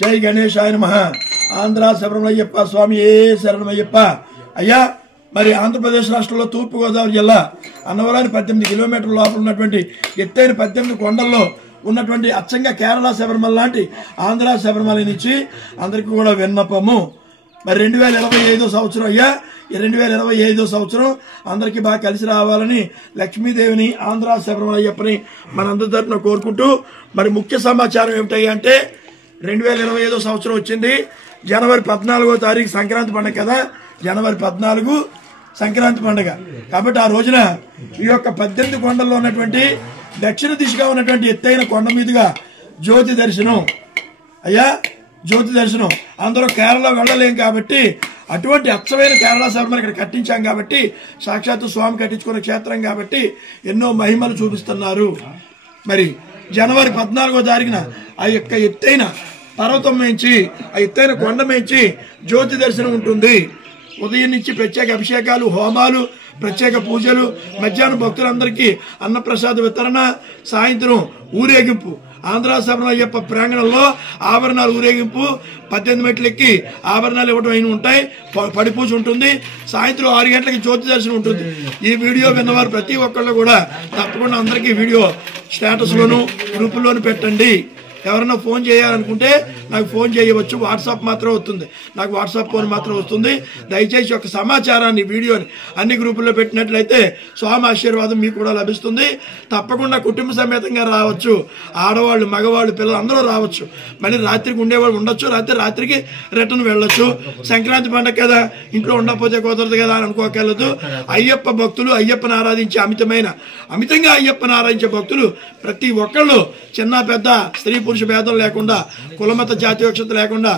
జై గణేశాయ నమః. ఆంధ్ర శబరిమలయ్యప్ప స్వామి ఏ శరణమయ్యప్ప. అయ్యా మరి ఆంధ్రప్రదేశ్ రాష్ట్రంలో తూర్పుగోదావరి జిల్లా అన్నవరాని 18 కిలోమీటర్ల లోపల ఉన్నటువంటి ఎత్తైన 18 కొండల్లో ఉన్నటువంటి అచ్చంగా కేరళ శబరిమల లాంటి ఆంధ్ర శబరిమల నుంచి అందరికీ కూడా విన్నపము. మరి 2025 సంవత్సరం అయ్యా, 2025 సంవత్సరం అందరికీ బాగా కలిసి రావాలని లక్ష్మీదేవిని ఆంధ్ర శబరిమలయ్యప్పని మనందరి తరఫున కోరుకుంటూ మరి ముఖ్య సమాచారం ఏమిటయ్యా అంటే 2025 సంవత్సరం వచ్చింది. జనవరి 14వ తారీఖు సంక్రాంతి పండుగ కదా. జనవరి 14 సంక్రాంతి పండుగ కాబట్టి ఆ రోజున ఈ యొక్క 18 కొండల్లో ఉన్నటువంటి దక్షిణ దిశగా ఉన్నటువంటి ఎత్తైన కొండ మీదుగా జ్యోతి దర్శనం. అయ్యా జ్యోతి దర్శనం అందరూ కేరళ వెళ్ళలేం కాబట్టి అటువంటి అచ్చమైన కేరళ శబరిమల ఇక్కడ కట్టించాం కాబట్టి సాక్షాత్తు స్వామి కట్టించుకున్న క్షేత్రం కాబట్టి ఎన్నో మహిమలు చూపిస్తున్నారు. మరి జనవరి 14వ తారీఖున ఆ యొక్క ఎత్తైన పర్వతం మేంచి ఆ ఎత్తైన కొండ మేంచి జ్యోతి దర్శనం ఉంటుంది. ఉదయం నుంచి ప్రత్యేక అభిషేకాలు, హోమాలు, ప్రత్యేక పూజలు, మధ్యాహ్నం భక్తులందరికీ అన్నప్రసాద వితరణ, సాయంత్రం ఊరేగింపు. ఆంధ్ర శబరిమలయ్యప్ప ప్రాంగణంలో ఆభరణాలు ఊరేగింపు, 18 మెట్లు ఎక్కి ఆభరణాలు ఇవ్వడం అయిన ఉంటాయి. పడిపూజ ఉంటుంది. సాయంత్రం 6 గంటలకి జ్యోతి దర్శనం ఉంటుంది. ఈ వీడియో విన్నవారు ప్రతి ఒక్కళ్ళు కూడా తప్పకుండా అందరికీ వీడియో స్టేటస్లోను గ్రూపుల్లోను పెట్టండి. ఎవరైనా ఫోన్ చేయాలనుకుంటే నాకు ఫోన్ చేయవచ్చు. వాట్సాప్ మాత్రం వస్తుంది, నాకు వాట్సాప్ ఫోన్ మాత్రం వస్తుంది. దయచేసి ఒక సమాచారాన్ని వీడియోని అన్ని గ్రూపుల్లో పెట్టినట్లయితే స్వామి ఆశీర్వాదం మీకు కూడా లభిస్తుంది. తప్పకుండా కుటుంబ సమేతంగా రావచ్చు. ఆడవాళ్ళు, మగవాళ్ళు, పిల్లలు అందరూ రావచ్చు. మళ్ళీ రాత్రికి ఉండేవాళ్ళు ఉండొచ్చు, రాత్రికి రిటర్న్ వెళ్ళొచ్చు. సంక్రాంతి పండుగ కదా, ఇంట్లో ఉండకపోతే కుదరదు కదా అని అనుకోగలదు. అయ్యప్ప భక్తులు, అయ్యప్పని ఆరాధించే అమితంగా అయ్యప్పని ఆరాధించే భక్తులు ప్రతి ఒక్కళ్ళు చిన్న పెద్ద స్త్రీ పురుష భేదం లేకుండా, కులమత జాతి వివక్షత లేకుండా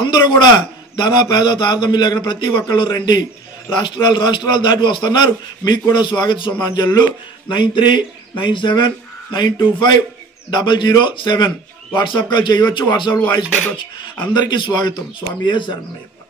అందరూ కూడా ధన పేద తారతమ్యం లేకుండా ప్రతి ఒక్కళ్ళు రండి. రాష్ట్రాలు దాటి వస్తున్నారు. మీకు కూడా స్వాగత సుమాంజలు. 9397925007 వాట్సాప్ కాల్ చేయవచ్చు, వాట్సాప్లో వాయిస్ పెట్టవచ్చు. అందరికీ స్వాగతం. స్వామి ఏ శరణమయ్యప్ప.